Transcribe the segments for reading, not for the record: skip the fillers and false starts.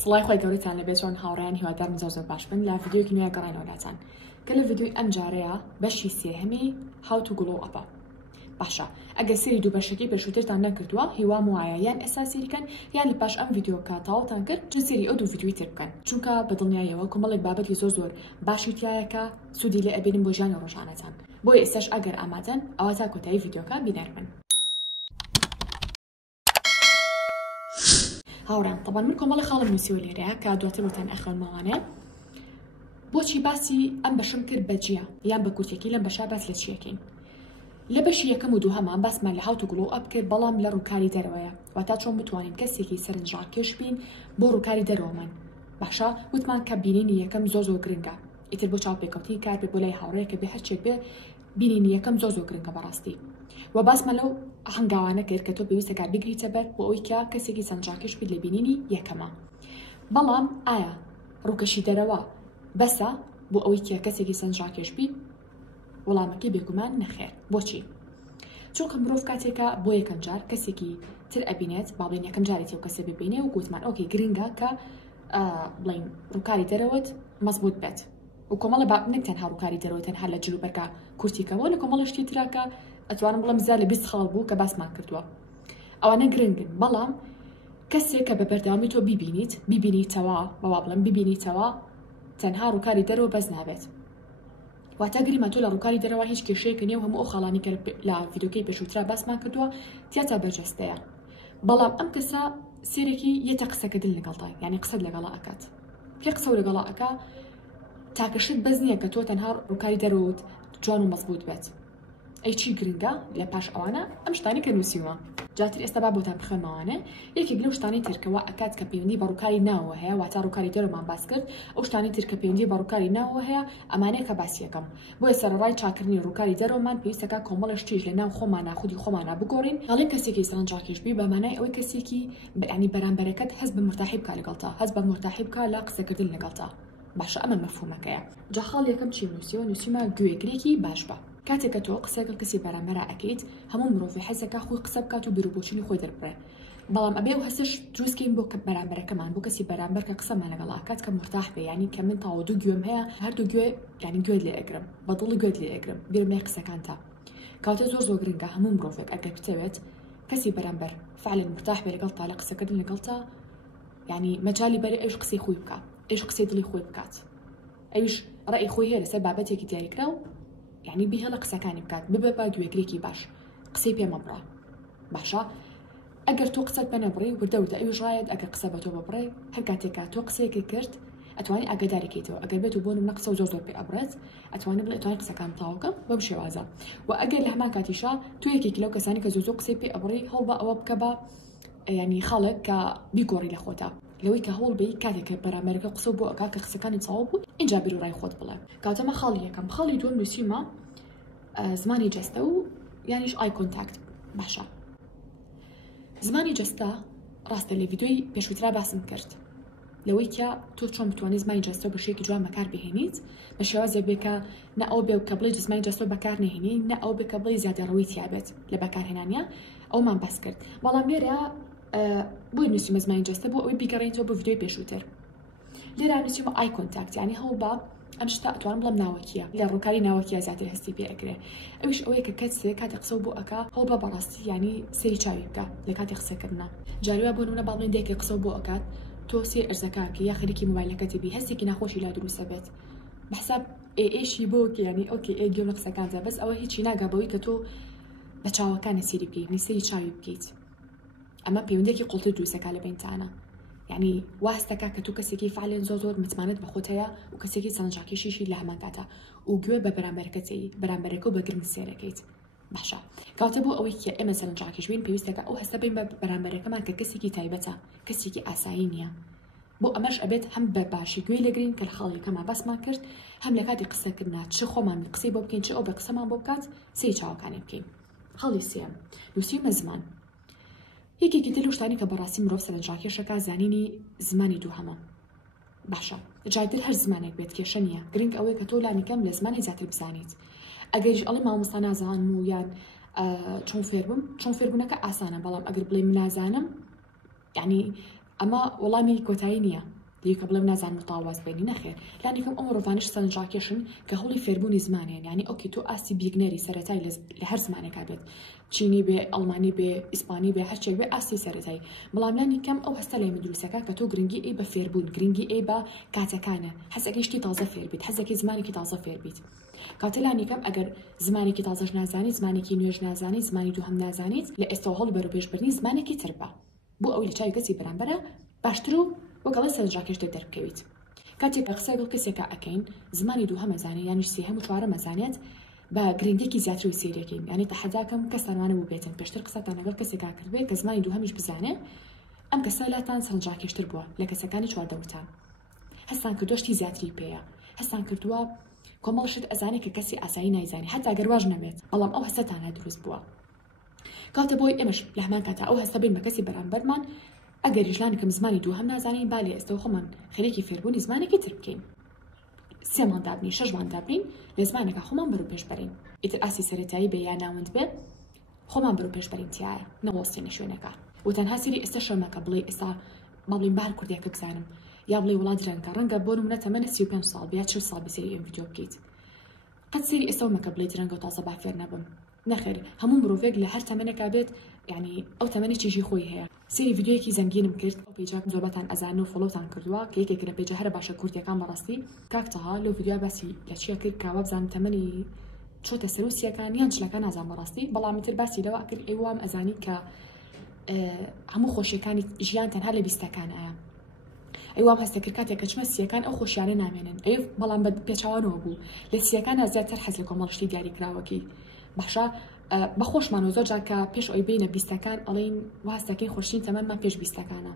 سڵای خۆی گەورەتان لەبێت چۆن هاوڕێیان هیوادارم زۆر باش بن لە ڤیدیۆکی نوێ گەڕاینەوەلاتان کە لە ڤیدیۆی ئەم جارەیە بەشی سێهەمی How to glow up. باشە ئەگەر سێری دوو بەشەکەی پێشووترتان نەکردووە هیوام وایە یان ئێستا سێریکەن یان لە پاش ئەم ڤیدیۆکە تەواوتان کرد چ سێری ئەو دوو ڤیدیۆی تر بکەن چونکە بەدڵنیاییەوە کۆمەڵێک بابەتی زۆر باشی تایەکە سوودی لێ ئەبێنن بۆ ژیانی ڕۆژانەتان بۆیە ئێستاش ئەگەر ئامادەن ئەوە تا کۆتایی ڤیدیۆکان بینەرمن. هاوڕان طبعا من کۆمەڵی خاڵم نووسیوە لێرەیە کە دواتر بۆتان ئەخوێنمەوانێ بۆچی باسی ئەم بەشم کرد بەجیە یان بە کورتێکی لەم بەشا باس لە چیەکەین. لە بەشی یەکەم و دووهەمان باسمان لە How to glow up کرد بەڵام لە ڕووکاری دەرەوەیە واتە چۆن بتوانین کەسێکی سەرنجڕاکێش بین بۆ ڕووکاری دەرەوەمان. باشە وتمان کە بینینی یەکەم زۆر گرنگە ئیتر بۆ چاوپێکەوتی کار بێ بۆ لای هاوڕەیە کە بێ هەرچێک بێ بینینی یەکەم زۆر گرنگە بەڕاستی و باسمان لەو هەنگاوانە کرد کە تۆ پێویستە کار بگریتە بەر بۆ ئەوەی کە کەسێکی سەرنجڕاکێش بیت لە بینینی یەکەمە. بەڵام ئایا ڕووکەشی دەرەوە بەسە بۆ ئەوەی کە کەسێکی سەرنجڕاکێش بیت؟ وەڵامەکەی بێگومان نەخێر. بۆچی؟ چونکە مرۆڤ کاتێکە بۆ یەکەم جار کەسێکی تر ئەبینێت با بڵێن یەکەم جارێتی و کەسێ ببینێ و گوتمان ئۆکەی گرنگە کە بڵین ڕووکاری دەرەوەت مەزبوط بێت و کۆمەڵە نەک تەنها ڕووکاری دەرەوە تەنها لە جلوبەرگا کورتیکەوە لە کۆمەڵشتی تراکە ئەتوانم بڵم زیاد لە 20 خاڵ بوو کە باسمان کردووە ئەوانە گرنگن. بەڵام کەسێک کە بە بەردەوامی تۆ ببینیتەوە بەوا بڵم ببینیتەوە تەنها ڕووکاری دەرەوە بەس نابێت واتە گریمان تۆ لە ڕووکاری دەرەوە هیچ کێشەیەک نیە و هەموو ئەو خاڵانی کە لە ڤیدیۆکەی پێشووترا باسمان کردووە تیاتە بەرجەستەیە. بەڵام ئەم کەسە سێرێکی یەتە قسەکە دل لەگەڵتە یعنی قسەت لەگەڵا ئەکات پێ قسە و لەگەڵا ئەکا تاکەشت بەس نییە کە تۆ تەنها ڕووکاری دەرەوەت جوان و مەزبوط بێت. ئەی چی گرنگە لە پاش ئەوانە ئەم شتانی کە نووسیوە جاتر ئێستا با بۆتان بخێنمەوانێ یەکێک لەو شتانی ترکەوە ئەکات کە پەیوەندی بە ڕووکاری ناوە هەیە واتە ڕووکاری دەرەوەمان باس کرد ئەو شتانی ترکە پەیوەندی بە ڕووکاری ناوە هەیە ئەمانەیە کە باسیەکەم بۆیە سەرڕای چاکردنی ڕووکاری دەرەوەمان پێویستەکە کۆمەڵش چیش لە ناو خۆمانە خودی خۆمانە بگۆڕین هەڵێ کەسێکی سەرنجڕاکێش بی بە مانای ئەوەی کەسێکی ینی بەرامبەرەکەت هەست بە مرتاحی بکا لەگەڵتا هەست بە مرتاحی بکا لە قسەکردن لەگەڵتا. باشە ئەمە مەفهومەکەیە. جا خاڵ یەکەم چی نووسیوە نووسیمە گوێگرێکی باش بە کاتێک کە تۆ قسەگەڵ کەسی بەرامبەرە ئەکەیت هەموو مرۆڤی حەزەکە خۆی قسە بکات و بیرروبۆچینی خۆی دەربڕێ بەڵام ئەبێ و هەستش دروستکەین بۆ کە بەرامبەرەکەمان بۆ کەسی بەرامبەر کە قسەمان لەگەڵ ئاکات کە مرتاح بێ ینی کە من تاوە دوو گوێم هەیە هەردوو گوێ ینی گوێت لێ ئەگرم بەدڵی گوێت لێ ئەگرم بیرم لای قسەکانتە کاتە زۆر گرنگە هەموو مرۆڤێک ئەگەر بتەوێت کەسی بەرامبەر فعلا مرتاح بێ لەگەڵتا لە قسەکردن لەگەڵتا ینی مەجالی بەرێ ئەوش قسەی خۆی بکات ئەوش قسەی دڵی خۆی بکات ئەوش ڕێی خۆی هەیە لەسەر بابەتێکی دیاریکرا و یعنی بی هەڵە قسەکانی بکات ببە با گوێگرێکی باش قسەی پێ مەبڕە. باشە ئەگەر تۆ قسەت پێ نەبڕی وردەوردە ئەوش ڕایەت ئەگەر قسە بە تۆ ببڕێ هەر کاتێکا تۆ قسەیەکی کرد ئەتوانی ئاگاداریکەیتەوە ئەگەر بێت و بۆ نمونە قسە و زۆر پێ ئەبڕێت ئەتوانی بڵێ ئەتوانی قسەکان تاوکەم بەم شێوازە و ئەگەر لە هەمان کاتیشا تۆ یەکێکی لەو کەسانی کە زۆر قسەی پێ ئەبڕی هەڵ بە ئەوە بکە بە ینی خاڵێک کە بیگۆڕی لە خۆتا لەوەی کە هەوڵ بی کاتێککە بەرامبەرەکە قسە بۆ ئەکا کە قسەکانی چاوە بوو اینجا بیر و ڕای خۆت بڵێ. کاتەمە خاڵی یەکەم. خاڵی دووەم نووسیمە زمانی جەستە و یانیش ئای کۆنتاکت. باشە زمانی جەستە ڕاستە لە ڤیدیۆی پێشووترا باسم کرد لەوەی کە تۆ چۆن بتوانێت زمانی جەستە بە شێوەیەکی جوان بەکار بهێنیت بە شێوازێک بێ کە نە ئەو بێ کە بڵێ زمانی جەستە بەکار نهێنی نە ئەو بێ کە بڵێ زیادەڕەوی تیابێت لە بەکارهێنانیە ئەومان باس کرد. بەڵام لێرە بۆی نووسیمە زمانی جەستە بۆ ئەوەی بیگەڕێنیتەوە بۆ ڤیدیۆی پێشووتر. لێرە نووسیمە ئای کۆنتاکت ینی هەوڵ بە ئەم شتا ئەتوانم بڵم ناوەکیە لە ڕووکاری ناوەکیە زیاتر هەستی پێ ئەگرێ ئەوش ئەوەیە کە کەسێک کاتێ قسە بۆ ئەکا هەوڵ بە بەڕاستی ینی سەری چاوی بکە لە کاتی قسەکردنە جاریوە بۆ نمونە باڵێن دێکێ قسە بۆ ئەکات تۆ سێ ئەرزەکارکە یا خەریکی موبایلەکەتی بی هەستێکی ناخۆشی لا دروستە بێت بەحساب ئێشی بۆکە ینی ئۆکێ ئێگەم لە قسەکانتە بەس ئەوە هیچی ناگابەوەی کە تۆ بە چاوەکانی سێری بکەیت سەری چاوی بکەیت ئەمە پەیوەندێکی قوڵتر دروستەکە لە بینتانە ینی واستەکە کە تو کەسێکی فعلێن زۆر متمانێت بە خۆت هەیە و کەسێکی سەرنجڕاکێشیشی لە هەمان کاتە و گوێ بە بەرامبەرەکەتی بەرامبەرەکە و بەگرنگ سێرەکەیت. باشە کاتە بۆ ئەوەی کە ئێمە سەرنجڕاکێش بین پێویستەکە ئەو هەستە بین بە بەرامبەرەکەمان کە کەسێکی تایبەتە کەسێکی ئاسایی نییە بۆ ئەمەش ئەبێت هەم بە باشی گوێ لەگرین کە لە خاڵێکەمان باسمان کرد هەم لە کاتی قسەکردنا چ خۆمان قسەی بۆ بکەین چ ئەو بە قسەمان بۆ بکات سێ چاوەکانی بکەین. خاڵی سێم نووسیمە زمان. یەکێکی تر لەو شتانی کە بەڕاستی مرۆڤ سەرنجڕاکێشەکە زانینی زمانی دووهەمە. باشە جایتر هەر زمانێک بێت کێشە نییە گرنگ ئەوەیە کە تۆ لانیکەم لە زمانی زیاتر بزانیت ئەگەریش ئەڵێ مامۆستا نازانم و یان چۆن فێر بم چۆن فێربوونەکە ئاسانە بەڵام ئەگەر بڵێ من نازانم یعنی ئەمە وەڵامی کۆتایی نییە دیکە بڵێم نازان متاواز بینی نەخێر لانیکەم ئەم ڕۆڤانش سەرنجڕاکێشن کە هەوڵی فێربوونی زمانیان یعنی ئۆکی تۆ ئاستی بیگنەری سەرەتای لە هەر زمانێکا بێت چینی بێ ئەڵمانی بێ ئیسپانی بێ هەرچێک بێ ئاستی سەرەتایی بەڵام لانی کەم ئەو هەستە لای من دروستەکە کە تۆ گرنگی ئەی بە فێربوون گرنگی ئەی بە کاتەکانە حەزەکەی شتی تازە فێر بیت حەزەکەی زمانێکی تازە فێر بیت کاتەلانی کەم ئەگەر زمانێکی تازەش نازانیت زمانێکی نوێژ نازانیت زمانی دووهەم نازانیت لە ئێستا هەڵ بەروپێشبردنی زمانێکی تر بە بۆ ئەوی لە چاوی کەسی بەرامبەرە باشتر و وەگەڵی سەرنجڕاکێش تێ دەربکەویت کاتێک بە قسەی لەگەڵ کەسێکە ئەکەین زمانی دووهەم ئەزانێت یانیش سێهەم و چوارەم ئەزانێت بە گرنگێکی زیاتر و سێرەکەین یعنی تەحەداکەم کەسانوانە بوو بێتن پێشتر قسەتان لەگەڵ کەسێکا کردبێت کە زمانی دووهەمیش بزانێت ئەم کەسە لاتان سەرنجڕاکێشتر بووە لە کەسەکانی چواردەوتان هەستان کردوشتی زیاتری پێەیە هەستان کردووە کۆمەڵشت ئەزانێت کە کەسی ئاسایی نایزانانی حتا گەر واژ نەبێت بەڵام ئەو هەستانە دروست بووە کاتە بۆی ئێمەش لە هەمان کاتە ئەو هەستە بین بە کەسی بەرامبەرمان ئەگەر ژلانێکم زمانی دووهەم نازانین با لێ ئێستا خۆمان خەرێکی فێربوونی زمانێکی تر بکەین سێمان دابنین شەشمان دابنین لە زمانێکە خۆمان بەروپێش بەرین ئیتر ئاسی سەرەتایی بێ یا ناوەند بێت خۆمان بەروپێش بەرین تایە نەوەستێنە شوێنەکە و تەنها سری ئێستا شەمەکە بڵێ ئێستا ماڵین بار کوردیەکە بزانم یا بڵێ وڵات ڕەنگە ڕەنگە بۆ نمونە تەمەنە 35 ساڵ بیا 40 ساڵ بەسەری ئەم ڤیدیۆ بکەیت قەت سری ئێستا مەکە بڵێ ڕەنگە و تازە با فێر نەبم نەخێر هەموو مرۆڤێک لە هەر تەمەنێکا بێت یعنی ئەو تەمەنی چیژی خۆی هەیە سری ڤیدیۆیەکی زەنگینم کرد ئەو پێیجاکم زۆربەتان ئەزان و فۆلۆتان کردووە کە یەکێک لە پێیجە هەرە باشە کوردیەکان بەڕاستی کاکتەها لەو ڤیدیۆ باسی لە چیە کرد کاوە بزانم تەمەنی چۆتە سەروسیەکان یان چلەکان نازان بەڕاستی بەڵامی تر باسی لەوە کرد ئێوام ئەزانی کە هەموو خۆشیەکانی ژیان تەنها لە بیستەکانایە ئەوام هەستەکرد کاتێک کە چمە سیەکان ئەو خۆشیانە نامێنن ئەو بەڵام بە پێچاوانەوە بوو لە سیەکانە زیاتر حەز لە کۆمەڵشتی دیاریکراوەکی باشە بەخۆشمان زۆر جار کە پێش ئەوی بینە بیستەکان ئەڵین واستەکەی خۆشترین تەمەنمان پێش بیستەکانە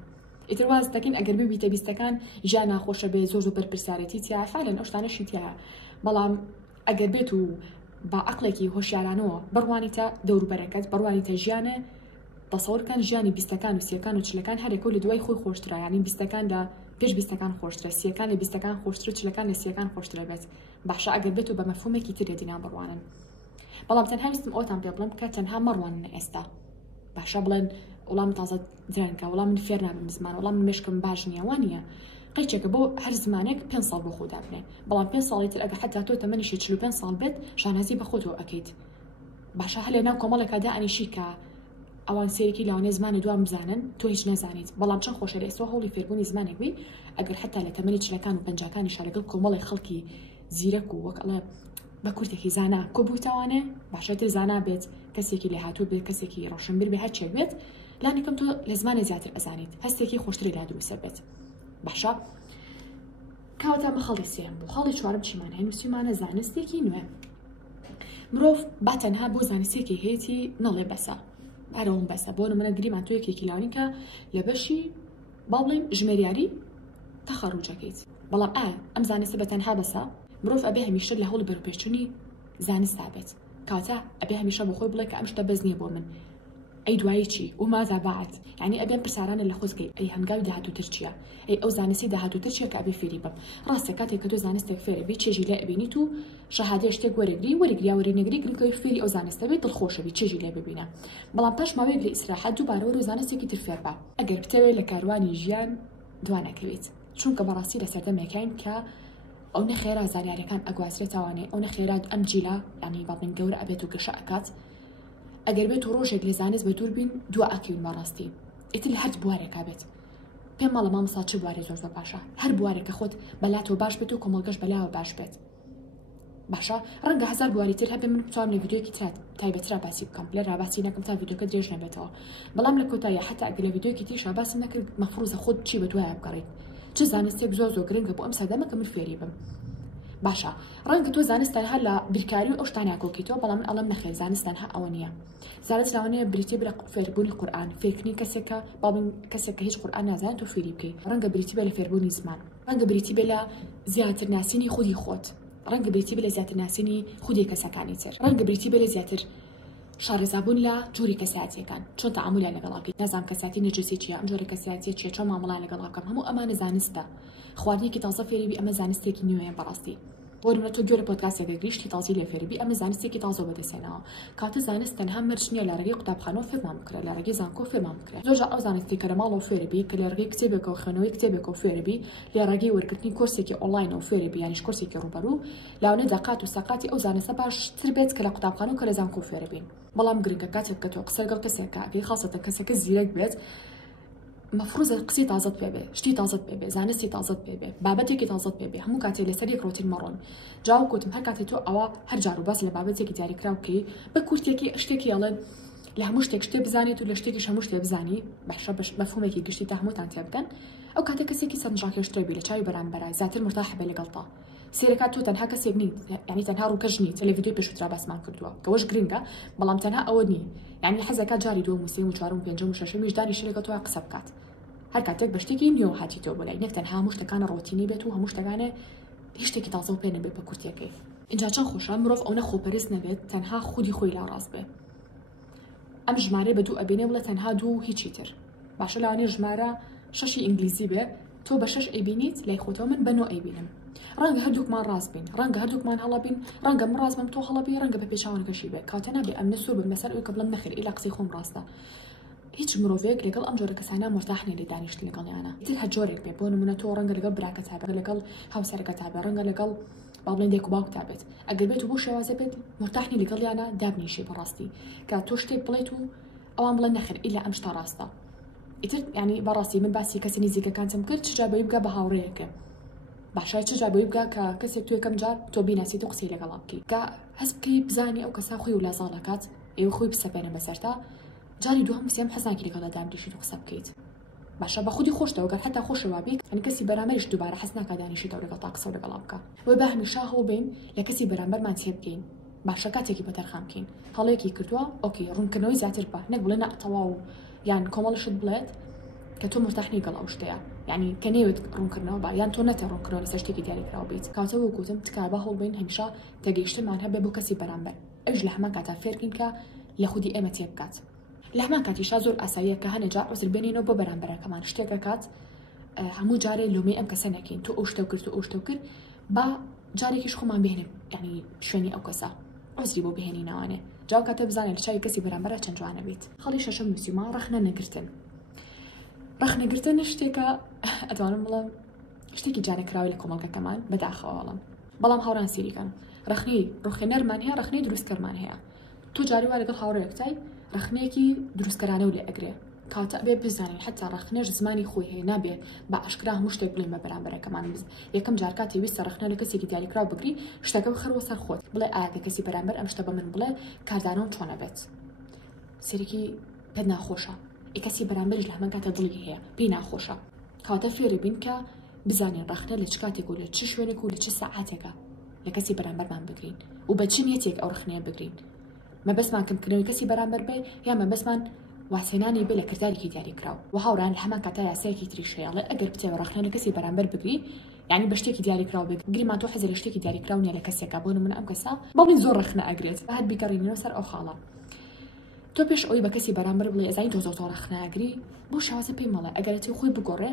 ئیتر واز دەکەین ئەگەر ببیتە بیستەکان ژیان ناخۆشە بێ زۆر زۆر بەرپرسیارەتی تیا فعلەن ئەو شتانەشی تایە بەڵام ئەگەر بێت و با عەقڵێکی هۆشیارانەوە بڕوانیتە دەوروبەرەکەت بڕوانیتە ژیانە تەسەوورکەن ژیانی بیستەکان و سیەکان و چلەکان هەرێکە لە دوای خۆی خۆشترە یعنی بیستەکان لە پێش بیستەکان خۆشترە سیەکان لە بیستەکان خۆشترە چلەکان لە سیەکان خۆشترە بێت باشە ئەگەر بێت و بە مەفهومێکی تر دێنان بڕوانن بەڵام تەنها ویستم ئەوتان پێ بڵم کە تەنها مەڕوانن ئێستا باشە بڵێن وەڵام تازە درێنکە وەڵام من فێر نابم زمان وەڵام من مێشکم باش نییە وانە قەیچێکە بۆ هەر زمانێک 5 ساڵ بۆ خۆدا بنێ بەڵام 5 ساڵی تر ئەگە حتا تۆ تەمەنیشی 45 ساڵ بێت شانازی بە خۆتەوە ئەکەیت باشە هەلێ ناو کۆمەڵێکدا ئەنیشی کە ئەوان سێرەکی لاوانێ زمانی دوام بزانن تۆ هیچ نەزانیت بەڵام چەند خۆشە لە ئێستا هەوڵی فێربوونی زمانێک بی ئەگەر حتا لە تەمەنی چلەکان و پەنجاکانی شارەگەڵ کۆمەڵی خەڵکی زیرەک و وەک ئەڵێ بە کوردێکی زانا کۆبووتەوانێ باشەتر زانا بێت کەسێکی لە هاتوو بێت کەسێکی ڕۆشنبیر بێ هەرچێک بێت لانیکەم تۆ لە زمانە زیاتر ئەزانیت هەستێکی خۆشتری لا دروستە بێت باشە کاوەتا بە خەڵی سێم بوو خەڵی چوارم چیمان هەیە نووسیمانە زانستێکی نوێ مرۆڤ با تەنها بۆ زانستێکی هەیەی نەڵێ بەسە هەرەوەم بەسە بۆ نمونە گریمان تۆ یەکێکی لاوانی کە لە بەشی با بڵێم ژمێریاری تەخەڕوجەکەیت بەڵام ئەم زانستە بە تەنها بەسە مرۆڤ ئەبێ هەمیشە لە هەوڵی بەروپێشچوونی زانستا بێت کاتە ئەبێ هەمیشە بۆ خۆی بڵێ کە ئەم شتە بەس نییە بۆ من ئەی دوایی چی و ماذا بعد یعنی ئەبێن پرسیارانە لە خۆزگەی ئەی هەنگاوی داهاتووتر چییە ئەی ئەو زانستی داهاتووتر چییە کە ئەبێ فێری بم ڕاستە کاتێک کە تۆ زانستێک فێرە بێت چێژی لێ ئەبینیت و شەهادەیە شتێک وەرەگریا وەرنەگری گرنگەوەی فێری ئەو زانستە بێت دڵخۆشە بێت چێژی لێ ببینە بەڵام پاش ماوەیەک لە ئیسراحەت دووبارە وەرە زانستێکی تر فێر بە ئەگەر بتەوێت لە کاروانی ژیان دوانەکەوێت چونکە بەڕاستی لە سەردەمێکین کە ئەو نەخێرا زانیاریەکان ئەگوازرێتوانێ ئەو نەخێرا ئەم جیلا ینی باڵین گەورە ئەبێت و گەشە ئەکات ئەگەر بێت و ڕۆژێک لێ زانست بە دوور بین دو ئاکەوین بەڕاستی ئیتر لە هەر بوارێکا بێت پێم ماڵە مامۆستا چ بوارێ زۆر زۆر باشە هەر بوارێکە خۆت بەلاتەوە باش بێت و کۆمەڵگەش بەلاوە باش بێت باشە ڕەنگە 1000 بواری تر هەبێ من بتوانم لە ڤیدیۆیەکی تایبەترا باسی بکەم لێ ڕاباسی نەکەم تا ڤیدیۆکە درێژ نەبێتەوە بەڵام لە کۆتاییە حتا ئەگەر لە ڤیدیۆیەکی تریشا باسی نەکرد مەفروزە خۆت چی بە دوایە بگەڕیت چ زانستێک زۆر زۆر گرنگە بۆ ئەم سەردەمە کە من فێری بم باشە ڕەنگە تۆ زانستان هەر لە بیرکاری و ئەو شتانیا کۆکیتەوە بەڵام من ئەڵەم نەخێر زانستان هە ئەوە نییە زانست لاوانەیە بریتێ بە فێربوونی قورئان فێرکردنی کەسێکە باڵین کەسێک کە هیچ قورئان نازانێت تۆ فێری بکەیت ڕەنگە بریتی بێ لە فێربوونی زمان ڕەنگە بریتی بێ لە زیاتر ناسینی خودی خۆت ڕەنگە بریتی بێ لە زیاتر ناسینی خودی کەسەکانی تر ڕەنگە بریتی بێ لە زیاتر شارەزابوون لە جووری کەساتیەکان چۆن تەعاملیان لەگەڵاکەیت نەزانم کەساتی نەجەسی چیە ئەم جۆرە کەساتیە چیە چۆن مامەڵان لەگەڵاکەم هەموو ئەمانە زانستە خواردنێکی تازە فێری بی ئەمە زانستێکی نوێیە بەڕاستی وەرونە تۆ گوێرە پۆدکاستێک گەیشتی تازی لێ فێربی ئەمە زانستێکی تازە بەدەستێنەوە کاتە زانست تەنها مەرجنیە لە ڕێگەی قوتابخانەوە فێرمان بکرێ لە ڕێگەی زانکۆ فێرمان بکرێ زۆرجار ئەو زانستی کە لە ماڵەوە فێربی کە لە ڕێگەی کتێبێکەوە خوێنەوەی کتێبێکەوە فێربی لە ڕێگەی وەرگرتنی کورسێکی ئۆنلاینەوە فێربی یانیش کورسێکی ڕوبەرو لاونە دەقات و سەقاتی ئەو زانستە باشتر بێت کە لە قوتابخانە و کە لە زانکۆ فێربین بەڵام گرنگە کاتێک کە تۆ قسە لەگەڵ کەسێک کاکەی خاصەتەن کەسێکە زیرەک بێت مفروض قسي تازت بيبي شتي تازت بيبي زانستي تازت بيبي بابتك تازت بيبي همو كاتي لسريك روتين مرون جاو كوتم هر كاتي تو او هر جارو بس لبابتك دياري كراوكي بكورتيكي اشتكي يلا لهموشتك شتي بزاني تو لشتكي هموشتي بزاني بحشا باش مفهومك قشتي تهمو تانتي ابكن او كاتي كسيكي سنجاكي اشتري بي لشاي بران براي زاتر مرتاح بلي غلطه سيركات تو تنها كسيبني يعني تنها روكجني تلفزيون بيشو ترا بس ما كردوا كوش جرينجا بلام تنها اودني يعني حزكا جاري دو موسيقى وشارون بينجم وشاشم مش داري شركه تو قسبكات هر کاتێک بە شتێکی نیۆ هاتی تۆ بۆ لای نەک تەنها هەموو شتەکانە ڕۆتینی بێت و هەموو شتەکانە هیچ شتێکی تازە و پێ نەبێت بە کورتیەکەی اینجا چەند خۆشە مرۆڤ ئەو نەخۆپەرست نەبێت تەنها خودی خۆی لا ڕاست بێ ئەم ژمارە بە دوو ئەبینێ بڵێ تەنها دوو هیچی تر باشە لەوانەیە ژمارە شەشی ئینگلیزی بێ تۆ بە شەش ئەیبینیت لای خۆتەوە من بە نۆ ئەیبینم ڕەنگە هەردووکمان ڕاست بین ڕەنگە هەردووکمان هەڵە بین ڕەنگە من ڕاست بم تۆ هەڵەبی ڕەنگە بە پێچاوانەکەشی بێ کاتە نابێ ئەم نەسوور بم لەسەر ئەوی کە بڵم نەخێر ئیلا قسەی خۆم ڕاستە هیچ مرۆڤێک لەگەڵ ئەم جۆرە کەسانە مرتاح نیە لێ دانیشتن لەگەڵیانە تر هەر جۆرێک بێ بۆ نمونە تۆ ڕەنگە لەگەڵ براکەت هەبێت لەگەڵ هاوسەرەکەت هەبێت ڕەنگە لەگەڵ با بڵێن دایک و باوکت هەبێت ئەگەر بێت و بۆ شێوازە بێت مرتاح نی لەگەڵیانە دابنیشی بەڕاستی کە تۆ شتێک بڵێت و ئەوان بڵێن نەخێر ئیلا ئەم شتە ڕاستە ئیتر یعنی بەڕاستی من باسی کەسی نزیکەکانتم کرد چ جابەوەی بگا بە هاوڕێیەکە باشە چ جابەوەی بگا کە کەسێک تو یەکەم جار تۆ بیناسیت و قسەی لەگەڵا بکەی کە هەست بکەی بزانی ئەو کەسا خۆی و لازاڵەکات ئێوە خۆی بسەپێنە بەسەرتا جاری دوام مسیم حەزناکی لەگەڵا دانیشیت و قسە بکەیت باشە بە خودی خۆشتەوە گەر حتا خۆشەوە بیت ئەنی کەسی بەرامبەریش دووبارە حەز ناکات دانیشیتەوە لەگەڵ تا قسە و لەگەڵا بکە وێ بە هەمیشە هەڵبین لە کەسی بەرامبەرمان چێ بکەین باشە کاتێکی بەتەرخان بکەین هەڵەیەکی کردووە ئۆکەی ڕوونکردنەوەی زیاتر بە نەک بڵێ تەواو یان کۆمەڵشت بڵێت کە تۆ مرتاح نی لەگەڵ ئەو شتەیە یعنی کە نێوێت ڕوونکردنەوە بە یان تۆ نەتە ڕوونکردنەوە لەسەر شتێکی دیاریکراوە بیت کاتەوە گوتم تکا بە هەڵبین هەمیشە تەگەیشتمان هەبێ بۆ کەسی بەرامبەر ئەوش لە هەمان کاتا فێرکین کە لە خودی ئێمە تێ بکات لە هەمان کاتیشا زۆر ئاساییە کە هەنە جار عوزر بێنینەوە بۆ بەرامبەرەکەمان شتێکە کات هەموو جارێ لۆمەی ئەم کەسە نەکەین تۆ ئەو شتە کرد و ئەو شتە کرد با جارێکیش خۆمان بهێنم یعنی شوێنی ئەو کەسە عوزری بۆ بهێنینەوانێ جاو کاتە بزانێت لە چای کەسی بەرامبەرە چەند جوانە بیت خەڵی شەشەم نووسیما ڕەخنە نەگرتن ڕەخنەگرتن شتێکە ئەتوانم بڵێم شتێکی جانەکراوی لە کۆمەڵگەکەمان بەداخەوەڵم بەڵام هاوڕان سیریکەن ڕەخنەی ڕوخێنەرمان هەیە ڕەخنەی دروستکەرمان هەیە تۆ جاری وا لەگەڵ هاوڕێکتای ڕەخنەیەکی دروستکەرانە و لێ ئەگرێ کاتە بێ بزانین حتا ڕەخنەش زمانی خۆی هەیە نابێ بە ئاشکرا هەموو شتێک بڵێن بە بەرامبەرەکەمان بز یەکەم جار کاتی ویستە ڕەخنە لە کەسێکی دیاریکراو بگری شتەکە بخەرەوە سەر خۆت بڵێ ئایا کەسی بەرامبەر ئەم شتە بە من بڵێ کاردانەوە چۆنە بێت سێرەکی پێت ناخۆشە کەسی بەرامبەرش لە هەمان کاتە دڵی هەیە پێی ناخۆشە کاتە فێری بین کە بزانین ڕەخنە لە چ کاتێک و لە چ شوێنێک و لە چ سەعاتێکە لە کەسی بەرامبەرمان بگرین و بە چ نیەتێک ئەو ڕەخنەیە بگرین مەبەستمان کەمکردنەوەی کەسی بەرامبەر بێ یا مەبەستمان واسێنانی بێ لە کردارێکی دیاریکراو و هاوڕان لە هەمان کاتە یاسایەکی تریش هەیە ئەگەر بچێوە ڕەخنە لە کەسی بەرامبەر بگری یعنی بە شتێکی دیاریکراو بێ گریمان تۆ حەزە لە شتێکی دیاریکراو نیە لە کەسێکە بۆ نمونە ئەم کەسە بەڵێن زۆر ڕەخنە ئەگرێت هەر بیکەڕینەوە سەر ئەو خاڵە تۆ پێش ئەوی بە کەسی بەرامبەر بڵێ ئەزانی تۆ زۆر ڕەخنەگری بۆ شازە پێی مەڵێ ئەگەرەتی خۆی بگۆڕێ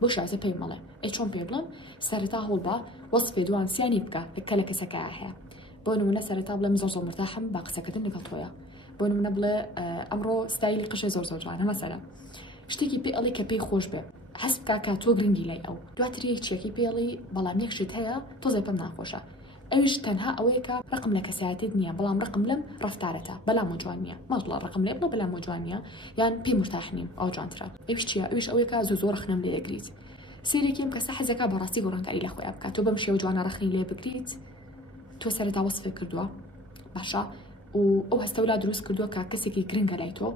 بۆ شازە پێی مەڵێ ئەی چۆن پێ بڵم سەرەتا هەوڵ بە وەسفێ دوان سیانی بکە کە لە کەسەکە هەیە بۆ نمونە سەرەتا بڵێم زۆر مرتاحم با قسەکردن لەگەڵ تۆیە بۆ نمونە بڵێ ئەمڕۆ ستایلی قژێ زۆر جوانە مەسەلە شتێکی پێ ئەڵێ کە پێی خۆش بێ حەسب بکە کە تۆ گرنگی لای ئەو دواتر یەکێکی پێڵی بەڵام یەک شت هەیە تۆزێ پێم ناخۆشە ئەویش تەنها ئەوەیە کە ڕقم لە کەسایەتت نییە بەڵام ڕقم لەم ڕەفتارەتە بەلام جوان نییە مەڵڵە ڕقم لێ بڵە بەلام جوان نییە یان پێی مرتاح نیم ئەو جوانترە ئەویش چییە ئەویش ئەوەیە کە زۆر ڕخنەم لێ دەگریت سێرێکی ئەم کەسە حەزەکە بەڕاستی گۆڕانکاری لە خۆیان بکات تۆ بەم شێوە جوانە ڕخنی لێ بگریت تۆ سەرەتا وەسفێ کردووە باشە و ئەو هەستەولا دروست کردووە کە کەسێکی گرنگە لای تۆ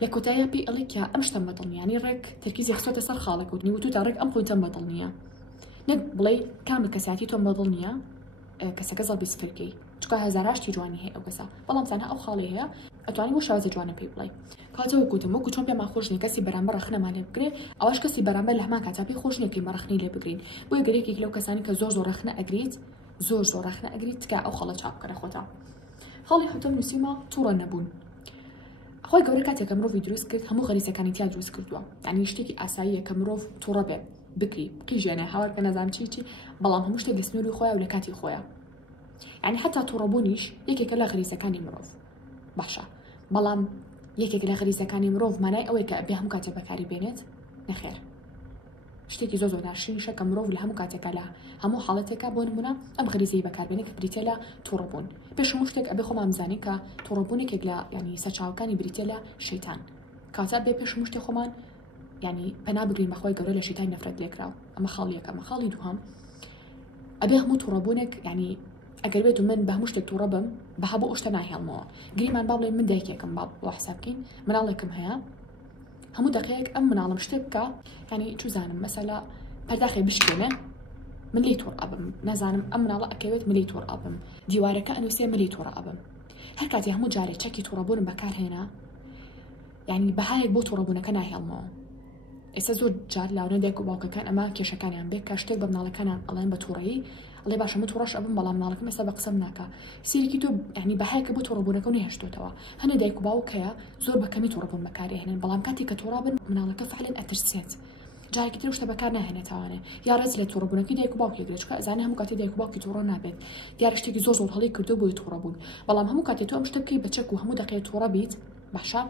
لە کۆتاییە پێی ئەڵێ کە ئەم شتە بەدڵ نیە ینی ڕێک تەرکیزی خستۆتە سەر خاڵەکەوتنی و تو تا ڕێک ئەم خۆتەم بەدڵ نییە نەک بڵێ کامل کەساتی تۆم بەدڵ نییە کەسەکە زەڵ بیسفرکەی چکە هەزاراشتی جوانی هەیە ئەو کەسە بەڵام تەنها ئەو خاڵی هەیە ئەتوانی بۆ شازە جوانە پێی بڵێ کاتەوە گوتم وەکو چۆن پێمان خۆش نیە کەسی بەرامبەر ڕەخنەمان لێ بگرێ ئەوەش کەسی بەرامبەر لە هەمان کاتا پێی خۆش نیە کە ڕەخنەی لێ بگرین بۆیە گەرێکی لەو کەسانی کە زۆر ڕەخنە ئەگریت زۆر ڕەخنە ئەگریت تکا ئەو خەڵە چاپ بکەرە خۆتە خاڵی حوتەم نووسیمە تووڕە نەبوون خۆی گەورە کاتێک کە مرۆڤی دروست کرد هەموو غەریزەکانی تیا دروست کردووە یعنی شتێکی ئاساییە کە مرۆڤ تووڕە بێت بکری قیژێنە هاوارکە نەزانم چی بەڵام هەموو شتێک لە سنووری خۆیان و لە کاتی خۆیان یعنی حتا تووڕەبوونیش یەکێکە لە غریزەکانی مرۆڤ باشە بەڵام یەکێک لە غریزەکانی مرۆڤ مانای ئەوەی کە بێ هەموو کاتێک بەکاری بێنێت نەخێر شتێکی زۆر ناشرینیشە کە مرۆڤ لە هەموو کاتێکە لە هەموو حاڵەتێکە بۆ نمونە ئەم غریزەی بەکاربێنێت کە بریتە لە تووڕەبوون پێش هەموو شتێک ئەبێ خۆمان بزانین کە تووڕەبوونێکێک لە ینی سەرچاوەکانی بریتە لە شەیتان کاتە بێ پێش هەموو شتێک خۆمان ینی پەنا بگرین بەخۆی گەورە لە شەیتان نەفرەت لێکراو ئەمە خاڵیەکە ئەمە خاڵی دووهەم ئەبێ هەموو تووڕەبوونێک ینی ئەگەر بێت و من بە هەموو شتێک تووڕە بم بەها بۆ ئەو شتە ناهێڵمەوە گریمان با بڵێن من دایکێکم بۆ حساب بکەین مناڵێکم هەیە هەموو دقەیەک ئەم مناڵم شتێک بکە ینی چوزانم مەسەلا پەرداخی بشکێنێ من لی تووڕە بم نازانم ئەم مناڵە ئەکەوێت ملی تووڕە بم دیوارەکە ئەنووسێ ملی تووڕە بم هەر کاتی هەموو جارێ چەکی تووڕەبوونم بەکارهێنا ینی بەهایەک بۆ تووڕەبوونەکە ناهێڵمەوە ئێستا زۆر جار لاونە دایک و باوکەکان ئەمە کێشەکانیان بێت کە شتێک بە مناڵەکانیان ئەڵێن بە تووڕەیی ئەڵێ باشە من تووڕەش ئەبم بەڵام مناڵەکەم ئێستا بە قسەم ناکە سیرێکی تۆ ینی بەهایەکە بۆ تووڕەبوونەکە نەهێشتوتەوە هەنێ دایک و باوکەیە زۆر بەکەمی تووڕەبوون بەکارهێنن بەڵام کاتی کە تووڕە بن مناڵەکە فعلەن ئەترسێت جارێکی تر شتە بەکار ناهێنێتەوانێ یا ڕێز لە تووڕەبوونەکەی دایک و باوکی گرێت چکە ئەزانێ هەموو کاتی دایک و باوکی تووڕە نابێت دیارە شتێکی زۆر هەڵی کردو بۆی تووڕەبوون بەڵام هەموو کاتی تۆ ئەم شتە بکەی بە چەک و هەموو دقەیە تووڕە بیت باشە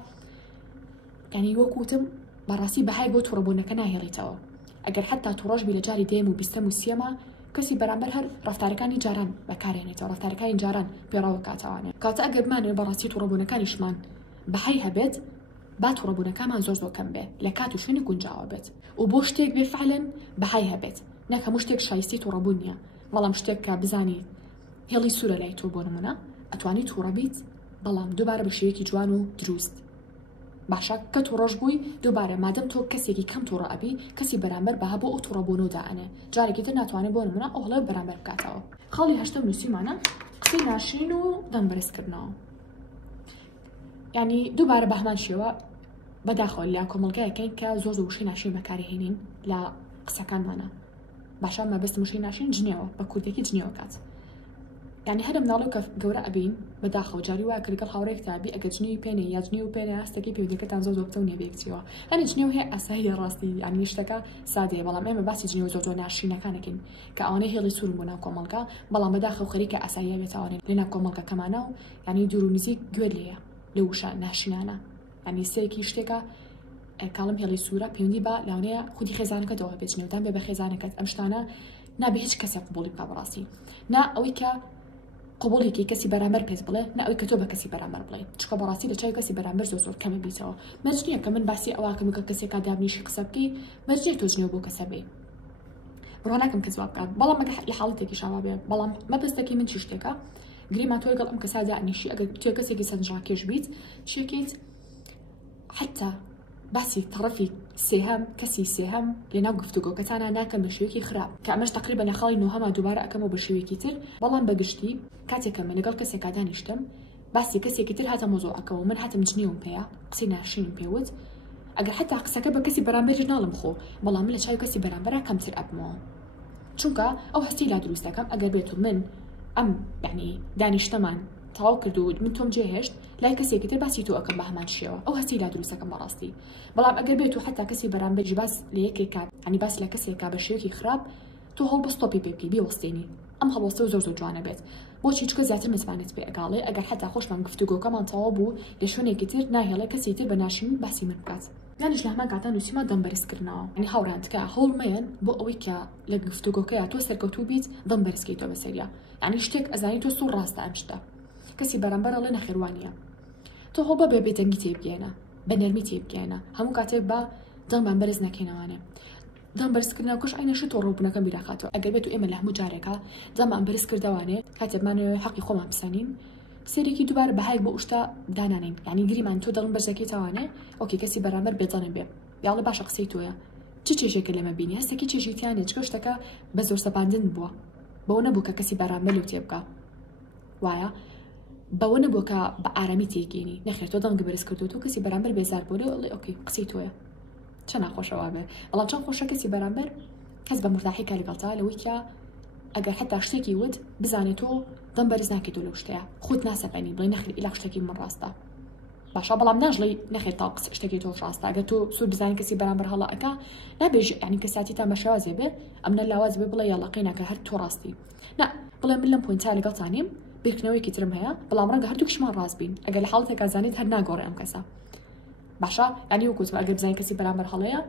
ینی وەکوتم بەڕاستی بەهای بۆ تووڕەبوونەکە ناهێڵیتەوە ئەگەر حتا تووڕەش بی لە جاری دێم و بیستەم و سیەمە کەسی بەرامبەر هەر ڕفتارەکانی جاران بەکارهێنێتەوە ڕفتارەکانی جاران پێڕاوە کاتەوانێت کاتە ئەگەر بمانێ بەڕاستی تووڕەبوونەکانیشمان بەهای هەبێت با تووڕەبوونەکەمان زۆر کەم بێ لە کات و شوێنی گونجاوە بێت و بۆ شتێک بێ فعلەن بەهای هەبێت نەک هەموو شتێک شایستی تووڕەبوون نییە بەڵام شتێک کە بزانی هێڵی سوورە لای تۆ بۆ نمونە ئەتوانی تووڕە بیت بەڵام دووبارە بە شێوەیەکی جوان و دروست باشە کە تووڕەش بووی دووبارە مادەم تۆ کەسێکی کەم تووڕە ئەبی کەسی بەرامبەر بەها بۆ ئەو تووڕەبوون و دائەنێ جارێکی تر ناتوانێت بۆ نمونە ئەو هەڵە بەرامبەر بکاتەوە خاڵی هەشتم نووسیمانە قسەی ناشرین و دەمبەرزکردنەوە ینی دووبارە بە هەمان شێوە بەداخەوە لە کۆمەڵگەیەکەین کە زۆر وشەی ناشرین بەکارهێنین لە قسەکانمانە باشە مەبەست وشەی ناشرین جنێوە بە کوردێکی جنێوە کات ینی هەرم ناڵێ کە گەورە ئەبین بەداخەوە جاری وایە کردگەڵ هاوڕێک تابی ئەگە جنێوی پێنێ یا جنێو و پێنێ هەستەکەی پێودەکەتان زۆر بچە و نێبێکچیەوە هەنێ جنێو هەیە ئەسایی ڕاستی ینی شتەکە سادەیە بەڵام ئێمە باسی جنێو زۆر ناشرینەکانەکەین کە ئەوانەی هێڵی سوورم بۆ ناو کۆمەڵگە بەڵام بەداخەوە خەریکە ئەساییە بێتەوانێت لە ناو کۆمەڵگەکەمانە و ینی دوور و نزیک گوێ لێیە لە وشە ناشرینانە ینی سەیەکی شتێکە کاڵم هێڵی سوورە پەیوەندی بە لاونەیە خودی خێزانەکەتەوە بێت جنێودان بێ بە خێزانەکەت ئەم شتانە نابێ هیچ کەسێک قبوڵی بکە بەڕاستی نا ئەوەی کە قبولێکی کەسی بەرامبەر پێت بڵێ نا ئەوەی کە تۆ بە کەسی بەرامبەر بڵێ چکە بەڕاستی لە چای کەسی بەرامبەر زۆر کەمە بیتەوە مەرج نییە کە من باسی ئەواکەم کە کەسێکا دابنیشی قسە بکەی مەرجێ تۆ جنێو بۆ کەسە بێ بڕوا ناکەم کە جواب بکات بەڵام ئەگە لە حاڵەتێکی شاوا بێ بەڵام مەبەستەکەی من چی شتێکە گریما تۆی گەڵ ئەم کەسا دانیشی ئەگەر تۆ کەسێکی سەرنجڕاکێش بیت شێکیت حتا باسی طرفی سێهەم کەسی سێهەم لێناو گفتوگۆکەتانە ناکەم بە شێوەیەکی خراپ کە ئەمەش تقریبا نەخاڵی نۆهەمە دووبارە ئەەکەمەوە بە شێوەیەکی تر بەڵام بەگشتی کاتێکە من لەگەڵ کەسێکا دانیشتم باسی کەسێکی تر هاتە مۆزوعەکەەوە من هاتم جنێوم پێەیە قسەی ناشرینم پێوت ئەگەر حتا قسەکە بە کەسی بەرامبەر ناڵم خۆ بەڵام من لە چاوی کەسی بەرامبەرە کەمتر ئەبمەوە چونکە ئەو هەستی لا دروستەکەم ئەگەر بێت و من ئەم یعنی دانیشتەمان تەواو کرد و من تۆم جێهێشت لای کەسێکی تر باسی تۆ ئەەکەم بە هەمان شێوە ئەو هەستی لا دروستەکەم بەڕاستی بەڵام ئەگەر بێت و حتا کەسی بەرامبەری باس لە یەکێک کات ینی باس لە کەسێکا بە شێوەیەکی خراپ تۆ هەڵبەستۆپی پێ بکەی بیوەستێنی ئەم هەڵوەستە زۆر جوانە بێت بۆچی چکە زیاتر متمانێت پێ ئەگاڵێ ئەگەر حتا خۆشمان گفتوگۆکەمان تەواو بوو لە شوێنێکی تر ناهێڵێ کەسی تر بە ناشرین باسی من بکات یانیش لە هەمان کاتە نووسیما دەمبەرزکردنەوە ینی هاوڕانتکە هەوڵمەیەن بۆ ئەوەی کە لە گفتوگۆکەیە تۆ سەرکەوتوو بیت دەمبەرزکەیتەوە بەسەریە ینی شتێک ئەزانی تۆ سوور ڕاستە ئەم شتە کەسی بەرامبەر ئەڵێ نەخێوانیە تۆ هەڵ بە بێتەنگی تێبگەێنە بە نەرمی تێبگەێنە هەموو کاتێک بە دەنگمان بەرز نەکەینەوانێ دەمبەرزکردنەوە کۆش ئاینە شت ڕۆبوونەکەم بیراقاتەوە ئەگەر بێت و ئێمە لە هەموو جارێکە دەمان بەرز کردەوانێت کاتێکمانەوە حەقی خۆمان بسەنین سێرێکی دووبارە بەهای بۆ ئوشتا دانانین ینی گریمان تۆ دەڵم بەرزەکەیتەوانێ ئۆکی کەسی بەرامبەر بێزانێ بێ یاڵە باشە قسەی تۆیە چی چێژێکە لەمە بینی هەستێکی چێژیتیانێ چکە شتەکە بە زۆر سەپاندن بووە بەوە نەبوو کە کەسی بەرامبەر لەو تێبکە وایە بەوە نەبوو کە بە ئارامی تێگەینی نەخێر تۆ دەنگ بەرز کردو تۆ کەسی بەرامبەر بێزار بۆ لێ ئەڵێ ئۆکەی قسەی تۆیە چە ناخۆشەوە بێ بەڵام چەند خۆشە کەسی بەرامبەر کەس بە مرتاحی کار لەگەڵتا لەوەی کە ئەگەر حتا شتێکی ود بزانێت تۆ دەم بەرز ناکەیت لەو شتەیە خۆت ناسەپێنی بڵێ نەخێر ئیلا شتێکی من ڕاستە باشا بەڵام ناژڵی نەخێت تا شتێکی تۆ ڕاستە ئەگەر تۆ سوود بزانین کەسی بەرامبەر هەڵا ئەکا نابێژ یعنی کەساتیتان بە شێوازێ بێ ئەمنە لاواز بێ بڵێ یاڵەقی ناکە هەر تۆ ڕاستی نا بڵێ من لەم پۆینتا لەگەڵتانیم بیرکردنەوەیەکی ترم هەیە بەڵام ڕەنگە هەردووکشمان ڕاست بین ئەگەر لە حاڵەتێکا زانیت هەر ناگۆڕێ ئەم کەسە باشا ینی وەکوت ئەگەر بزانین کەسی بەرامبەر هەڵەیە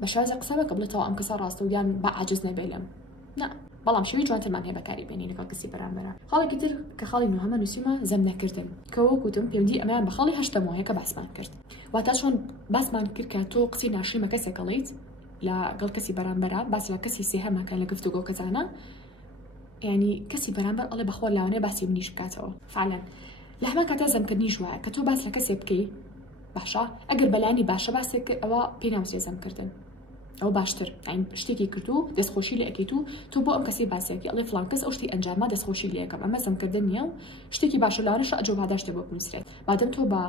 بە شێوازە قسە بکە بڵێتەوە ئەم کەسە ڕاستە و یان بە عاجز نەبێ لەم نا بەڵام شێوی جوانترمان هەیە بەکاری بێنی لەگەڵ کەسی بەرامبەرە خاڵێکی تر کە خاڵی نوهەمە نووسیمە زەم نەکردن کە وەکوتم پێویستی ئەمان بە خاڵی هەشتەمەوەیە کە باسمان کرد واتە چۆن باسمان کرد کە تۆ قسەی ناشریمە کەسێکەڵیت لەگەڵ کەسی بەرامبەرە باسی لە کەسی سێهەمەکە لە گفتوگۆ کەزانە ینی کەسی بەرامبەر ئەڵێ بەخۆ لاوانەیە باسی منیش بکاتەوە فعلەن لە هەمان کاتا زەمکردنیش وایە کە تۆ باس لە کەسێ بکەی باشە ئەگەر بەلایانی باشە باسێک ئەوە پێی ناوسێ زەمکردن ئەو باشتر ئەین شتێکی کردو دەستخۆشی لە ئەەکەیت و تۆ بۆ ئەم کەسی باسێکی ئەڵێ فڵان کەس ئەو شتی ئەنجامە دەستخۆشی لە یەکەم ئەمە زەمکردن نییە و شتێکی باشە لاوانەش ئەجۆ باداشتێ بۆ بنووسرێت بادەم تۆ بە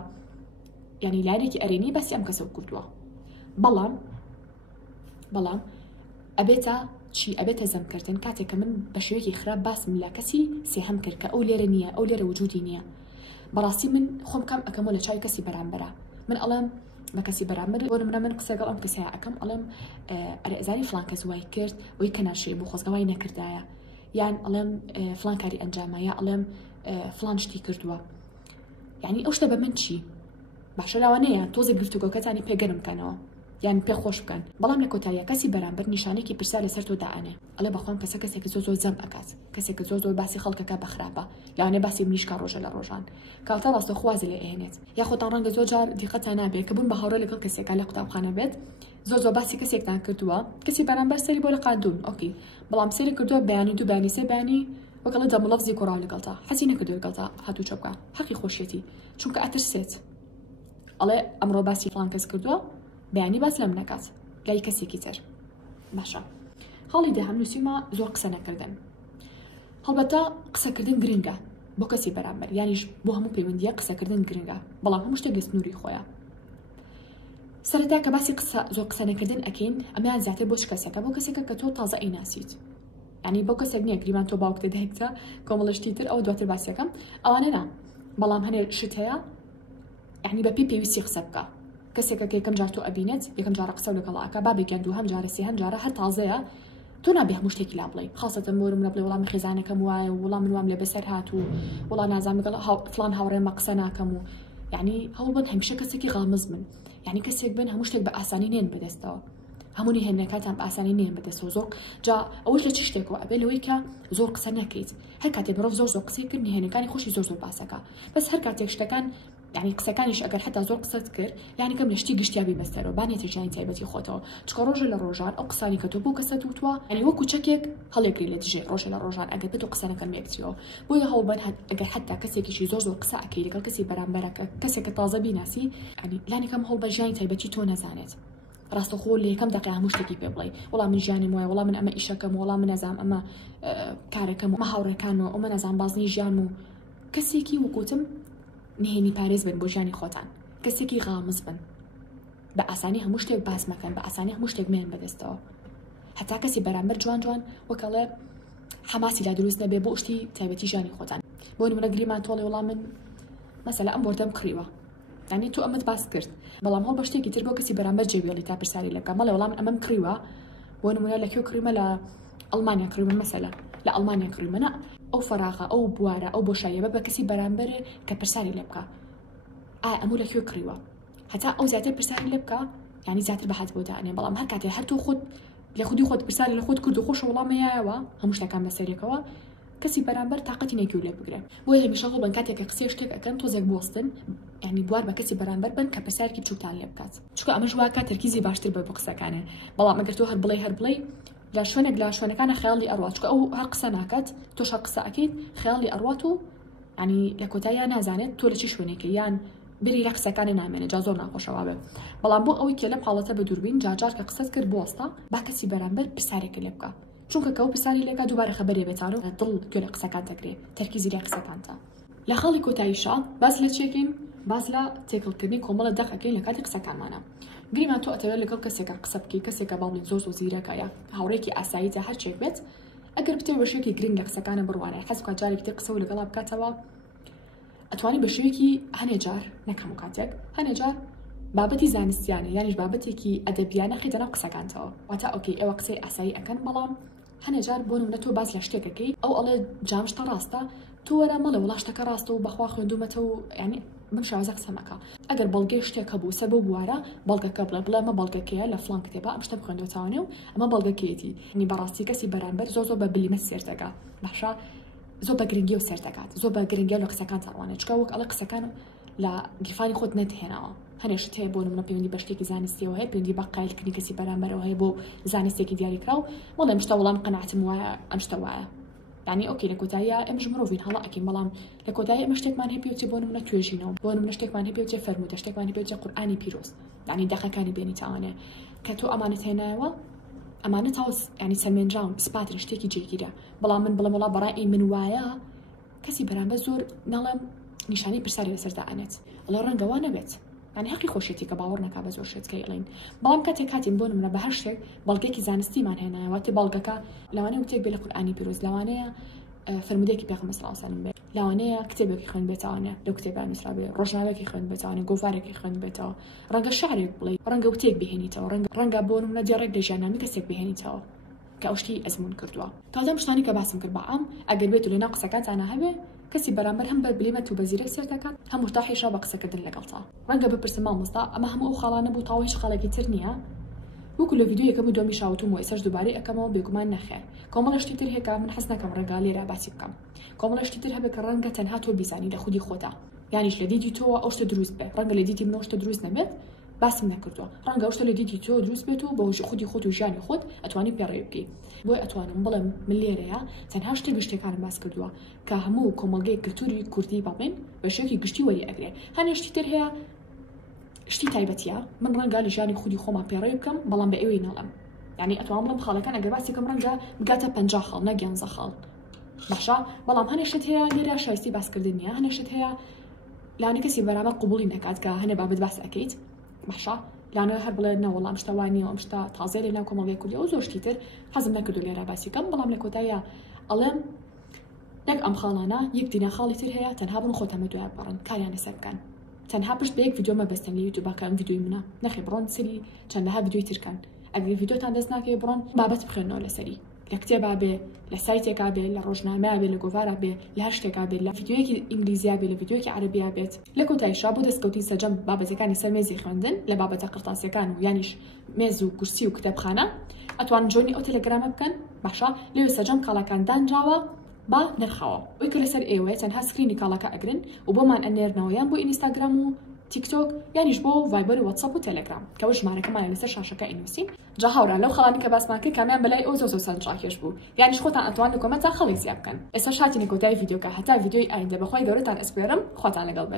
ینی لایەکی ئەرێنی باسی ئەم کەسە کردووە بەڵام ئەبێتە چی ئەبێتە زەمکردن کاتێک کە من بە شێوەیەکی خراپ باسم لە کەسی سێهەم کرد کە ئەو لێرە نییە ئەو لێرە وجودی نییە بەڕاستی من خۆم کام ئەەکەمەوە لە چاوی کەسی بەرامبەرە من ئەڵێم بە کەسی بەرامبەر بۆ نمونە من قسەگەڵ ئەم کەسەیە ئەەکەم ئەڵێم ئەرێزاری فڵان کەس وای کرد ئەوی کە ناشێ بۆ خۆزگەوای نەکردایە یان ئەڵێم فڵان کاری ئەنجامە یا ئەڵێم فڵان شتی کردووە یعنی ئەو شتە بە من چی باشە لاوانەیە تۆزێک گفتوگۆکەتانی پێگەرم بکەنەوە یان پێ خۆش بکەن بەڵام لە کۆتاییە کەسی بەرامبەر نیشانێکی پرسا لەسەر تۆ داانێ ئەڵێ بەخۆم کەسێکی زۆر زەم ئەکات کەسێک زۆر باسی خەڵکەکە بەخراپە یانێ باسی منیشکا ڕۆژە لە ڕۆژان کاتە ڕاستە خوازە لێ ئێنێت یاخۆتان ڕەنگە زۆر جار دیقەتان نابێت کە بوون بە هاوڕێ لەگەڵ کەسێکا لە قوتابخانە بێت زۆر باسی کەسێکتان کردووە کەسی بەرامبەر سەری بۆ لە قاندون ئۆکی بەڵام سەری کردووە بەیانی دوو بانی سێ بانی وەکەڵە دەمڵەفزی کۆڕاو لەگەڵتا حەزی نەکردو لەگەڵتا هاتوو چۆ بکە حەقی خۆشیەتی چونکە ئەترسێت ئەڵێ ئەمڕۆ باسی فڵان کەس کردووە بەیانی باس لەم نەکات لای کەسێکی تر باشە خاڵی داهەم نووسیمە زۆر قسە نەکردن هەڵبەتە قسەکردن گرنگە بۆ کەسی بەرامبەر یانیش بۆ هەموو پەیوەندیە قسەکردن گرنگە بەڵام هەموو شتێک سنووری خۆیە سەرەتا کە باسی زۆر قسە نەکردن ئەکەین ئەمیان زیاتر بۆ کەسێکە بۆ کەسێکە کە تۆ تازە ئەیناسیت ینی بۆ کەسێک نییە گریمان تۆ باوک دەدەیکتە کۆمەڵشتی تر ئەو دواتر باسیەکەم ئەوانە نا بەڵام هەنێ شت هەیە یعنی بە پێویستی قسە بکە کەسێکە یەکەم جار تۆ ئەبینێت یەکەم جارە قسە لەگەڵاکە بابێکیان دووهەم جارە سێهەم جارە هەر تازەیە تۆ نابێ هەموو شتێکی لا بڵێ خاصەتەن بۆ منە بڵێ وەڵامی خێزانەکەم وایە وەڵام من وام لێ بەسەر هاتوو وەڵا نازانم لەگەڵ فڵان هاوڕێمە قسە ناکەم و یعنی هەوڵ بن هەمیشە کەسێکی غامز من یعنی کەسێک بن هەموو شتێک بە ئاسانی نێن بەدەستەوە هەمووی هێنەکەتان بە ئاسانی نێن بەدەستەوە زۆر جا ئەوەش لە چ شتێکەوە ئەبێ لەوەی کە زۆر قسە نەکەیت هەر کاتێک مرۆڤ زۆر قسەی کرد هێنەکانی خۆشی زۆر باسەکە بەس هەر کاتێک شتەکان یعنی قسەکانیش ئەگەر حتا زۆر قسەت کرد یعنی کەم لە شتی گشتیابی بەستەرەوە بانێتی ژیانی تایبەتی خۆتەوە چکە ڕۆژە لە ڕۆژان ئەو قسانی کە تۆ بۆ کەسەت وتووە یعنی وەکو چەکێک هەڵێگری لە دژێ ڕۆژە لە ڕۆژان ئەگەر بێت و قسە نەکەم یەکتریەوە بۆیە هەوڵبەن ئەگەر حتا کەسێکیشی زۆر قسە ئەکەی لەگەڵ کەسی بەرامبەرەکە کەسێکە تازە بیناسی ینی لانێکم هەوڵ بە ژیانی تایبەتی تۆ نەزانێت ڕاستەخۆ لە یەکەم دقیقە هەموو شتێکی پێ بڵێ وەڵام من ژیانم وایە وەڵام من ئەمە ئیشەکەم وەڵام من نەزانم ئەمە کارەکەم ئەمە هاوڕێکانەوە ئەمە نەزانم بازنی ژیان و کەسێکی وەکوتم نهێنی پارێز بن بۆ ژیانی خۆتان کەسێکی غامز بن بە ئاسانی هەموو شتێک باس مەکەن بە ئاسانی هەموو شتێک مێن بەدەستەوە هەتا کەسی بەرامبەر جوان وەکەڵێ حماسی لا دروست نەبێ بۆ شتی تایبەتی ژیانی خۆتان بۆ نمونە گریمان تۆڵێ وەڵام من مەسەلا ئەم بۆردەم کڕیوە یعنی تۆ ئەمەت باس کرد بەڵام هەڵ بە شتێکی تر بۆ کەسی بەرامبەر جێبێڵی تا پرسیاری لەکە مەڵێ وەڵام ئەمەم کڕیوە بۆ نمونە لەکوێ کڕیمە لە ئەڵمانیا کڕیمە مەسەلا لە ئەڵمانیا کڕیمە نە ئەو فەراغە ئەو بوارە ئەو بۆشاییە بە کەسی بەرامبەر کە پرسیاری لێ بکە ئەموو لەکوێ کڕیوە هەتا ئەو زیاتر پرسیاری لێ بکە یعنی زیاتر بەهات بۆ دانێ بەڵام هەر کاتێ هەر تۆ خۆت لە خودی خۆت پرسیاری لە خۆت کرد و خۆش وەڵامەیەوە هەموو شتەکان بەسەرێکەوە کەسی بەرامبەر تااقەتی نەکیو لێ بگرێ بۆیە هەمیشە هەڵ بن کاتێک کە قسەی شتێک ئەەکەن تۆزێک بوەستن یعنی بوار بە کەسی بەرامبەر بن کە پرسیارێکی بچووکتان لێ بکات چونکە ئەمەش وا کات تەرکیزی باشتر بە بۆ قسەکانە بەڵام ئەگەر تۆ هەر بڵێ لە شوێنێک لە شوێنەکانە خەیاڵی ئەڕوات چونکە ئەو هەر قسە ناکات تۆش قسە ئەکەیت خەیاڵی ئەڕوات و ینی لە کۆتاییە نازانێت تۆ لە چی شوێنێکی یان بری لە قسەکانی نامێنێ جا زۆر ناخۆشەوە بێ بەڵام بۆ ئەوەی کە لەم حاڵەتە بە دووربین جاجار کە قسەت کرد بوەستە با کەسی بەرامبەر پرسیارێکی لێ بکە چونکە کەو پرسیاری لێکا دووبارە خەبەرێ بێتان و دڵ گوێ لە قسەکان دەگرێ تەرکیزی لە قسەکانتە لە خاڵی کۆتاییشا باس لە چێکین باس لە تێکەڵکردنی کۆمەڵە دەقەکەین لە کاتی قسەکانمانە گریمان تۆ ئەتەوێت لەگەڵ کەسێکە قسە بکەی کەسێکە باڵی زۆر زیرەکەیە هاوڕێکی ئاساییتە هەر چێک بێت ئەگەر بتێ بەشێکی گرنگ لە قسەکانە بڕوانە حەز بکات جارێکی تر قسە و لەگەڵا بکاتەوە ئەتوانی بە شوێکی هەنێجار نەکەم و کاتێک هەنێجار بابەتی زانستیانە یانیش بابەتێکی ئەدەبیانە خیتە ناو قسەکانتەوە واتە ئۆکەی ئێوە قسەی ئاسایی ئەکەن بەڵام هەنێجار بۆ نمونە تۆ باس لە شتێکەکەی ئەو ئەڵێ جامشتە ڕاستە تۆ وەرە مەڵێ وڵا شتەکە ڕاستە و بەخوا خوێندومەتە و یعنی بم شێوازە قسە مەکە ئەگەر بەڵگەی شتێک هەبوو سەر بۆ بوارە بەڵگەکە بڵێ ئەمە بەڵگەکەیە لە فڵان کتێبە ئەم شتە بخوێندوەتەوانێ و ئەمە بەڵگەکەیەتی نی بەڕاستی کەسی بەرامبەر زۆر بە بلیمە سێر دەکات باشە زۆر بە گرنگی و سێر دەکات زۆر بە گرنگی لە قسەکان تاوانە چکە وەک ئەڵێ قسەکان لە گیرفانی خۆت نەتهێناوە هەنێشت هەیە بۆ نمونە پەیوەندی بە شتێکی زانستیەوە هەیە پەیوەندی بە قایلکردنی کەسی بەرامبەرەوە هەیە بۆ زانستێکی دیاریکراو وەڵێ ئەم شتە وەڵام قەناعەتم وایە ئەم شتە وایە یعنی ئۆکەی لە کۆتاییە ئێمەش مرۆڤین هەڵا ئەکەین بەڵام لە کۆتایی ئێمە شتێکمان هەیە پێوتێ بۆ نمونە توێژینەوە بۆ نمونە شتێکمان هەیە پێوتێ فەرموودە شتێکمان هەیە پێوتێ قورئانی پیرۆز یعنی دەقەکانی بێنیتەوانێ کە تۆ ئەمانەت هێنایەوە ئەمانە تاوس ینی سەرمێنراون سپاتر شتێکی جێگیرە بەڵام من بڵێم وڵا بەڕای من وایە کەسی بەرامبەر زۆر نەڵێم نیشانی پرسیاری لەسەردا ئەنێت ئەڵێ ڕەنگەوا نەبێت ینی حەقی خۆشێتی کە باوەڕ نەکا بە زۆر شتکەی ئەڵێن بەڵام کاتێک هاتین بۆ نمونە بە هەر شتێک بەڵگەیەکی زانستیمان هێنایەوە تێ بەڵگەکە لەوانەیە وتێک بێ لە قورئانی پیرۆز لەوانەیە فەرمودێکی پێغەمبەر صلی الله علیه و سلم بێت لەوانەیە کتێبێکی خوێن بێتەوانێ لەو کتێبە نووسرا بێ ڕۆژنامەیەکی خوێن بێتەوانێ گۆڤارێکی خوێن بێتەوە ڕەنگە شعرێک بڵێ ڕەنگە وتێک بهێنیتەوە ڕەنگە بۆ نمونە جێڕێک لە ژیاننامەی کەسێک بهێنیتەوە کە ئەو شتی ئەزمون کردووە تازە شتانی کە باسم کرد بەعام ئەگەر بێت و لەناو قسەکانتانە هەبێ کەسی بەرامبەر هەم بە بلیمەت و بەزیرەک سەر دەکات هەم مرتاحیشە بە قسەکردن لەگەڵتا ڕەنگە بپرسم مامۆستا ئەمە هەموو ئەو خاڵانە بوو تاوە هیچ خاڵێکی تر نییە وەکو لە ڤیدیۆیەکەم و دومی شاوتوم و ئێساش دووبارەی ئەەکەمەوە بێگومان نەخێر کۆمەڵە شتی تر هەیە من حەز ناکەم ڕێگا لێرە باسی بکەم کۆمەڵە شتی تر هەبێت کە ڕەنگە تەنها تۆ بیزانی لە خودی خۆتا یانیش لە دیتی تۆ ئەو شتە دروست بێ ڕەنگە لە دیتی من ئەو شتە دروست نەبێت باسم نەکردووە ڕەنگە ئەو شتە لە دیتی تۆ دروست بێت و بە خودی خۆت و ژیانی خۆت ئەتوانی پێڕێ بکەی بۆی ئەتوانم بڵێم من لێرەیە تەنها شتێکی شتێکانم باس کردووە کە هەموو کۆمەڵگەی کلتوری کوردی بەڵێن بە شێوەیەکی گشتی وەری ئەگرێ هەنێ شتی تر هەیە شتی تایبەتیە من ڕەنگە لە ژیانی خودی خۆمان پێڕێ بکەم بەڵام بە ئێوەی نەڵێم یعنی ئەتوانم بڵێم خاڵەکان ئەگەر باسی کەم ڕەنگە بگاتە 50 خاڵ نە 11 خاڵ باشە بەڵام هەنێشت هەیە لێرە شایستی باسکردن نیە هەنێشت هەیە لاانە کەسی بەرامبەر قبوڵی نەکات کە هەنێ بابەت باس ئەکەیت باشە لاانە هەر بڵێ نەوەڵام شتە وانیە ئەم شتە تازە لەناو کۆمەڵگەی کوردی ئەو زۆر شتی تر حەزم نەکردو لێرە باسی کەم بەڵام لە کۆتاییە ئەڵێم نەک ئەم خاڵانە یەک دینە خاڵی تر هەیە تەنها بن خۆتەمە دوای بڕن کاریان لەسەر بکەن تەنها پشت بە یەک ڤیدیۆ مەبەستن لە یوتیوب کە ئەم ڤیدیۆی منە نەخێ بڕۆن سری چەندەها ڤیدیۆی ترکەن ئەگەر ڤیدیۆتان دەست ناکەوێ بڕۆن بابەت بخوێنەوە لەسەری لە کتێبا بێ لە سایتێکا بێ لە ڕۆژنامەیە بێ لە گۆڤارە بێ لە هەر شتێکا بێ لە ڤیدیۆیەکی ئینگلیزیا بێ لە ڤیدیۆیەکی عەرەبیا بێت لە کۆتاییشا بۆ دەستکەوتی سەرجەم بابەتەکانی سەر مێزی خوێندن لە بابەتە قرتاسیەکان و یانیش مێز و کورسی و کتێبخانە ئەتوان جۆنی ئەو تەلەگرامە بکەن باشە لێوێ سەرجەم کاڵەکان دانراوە با نرخەوە ئەوی کە لەسەر ئێوە تەنها سکرینی کاڵەکە ئەگرن و بۆمان ئەنێرنەوە یان بۆ ئینستاگرام و تیکتۆک یانیش بۆ ڤایبەر و واتساپ و تەلەگرام کەەوە ژمارەکەمانە لەسەر شاشەکە ئینووسین جا هاورا لەو خەڵانی کە باسمان کرد کامیان بەلای ئەو زۆر سەرنجڕاکێش بوو یانیش خۆتان ئەتوان لە کۆمەنتە خەڵک زیاد بکەن ئێستا شاتینە کۆتایی ڤیدیۆکە هەتا ڤیدیۆی ئایندە بەخوای گەورەتان ئەسپێرم خواتان لەگەڵ بێت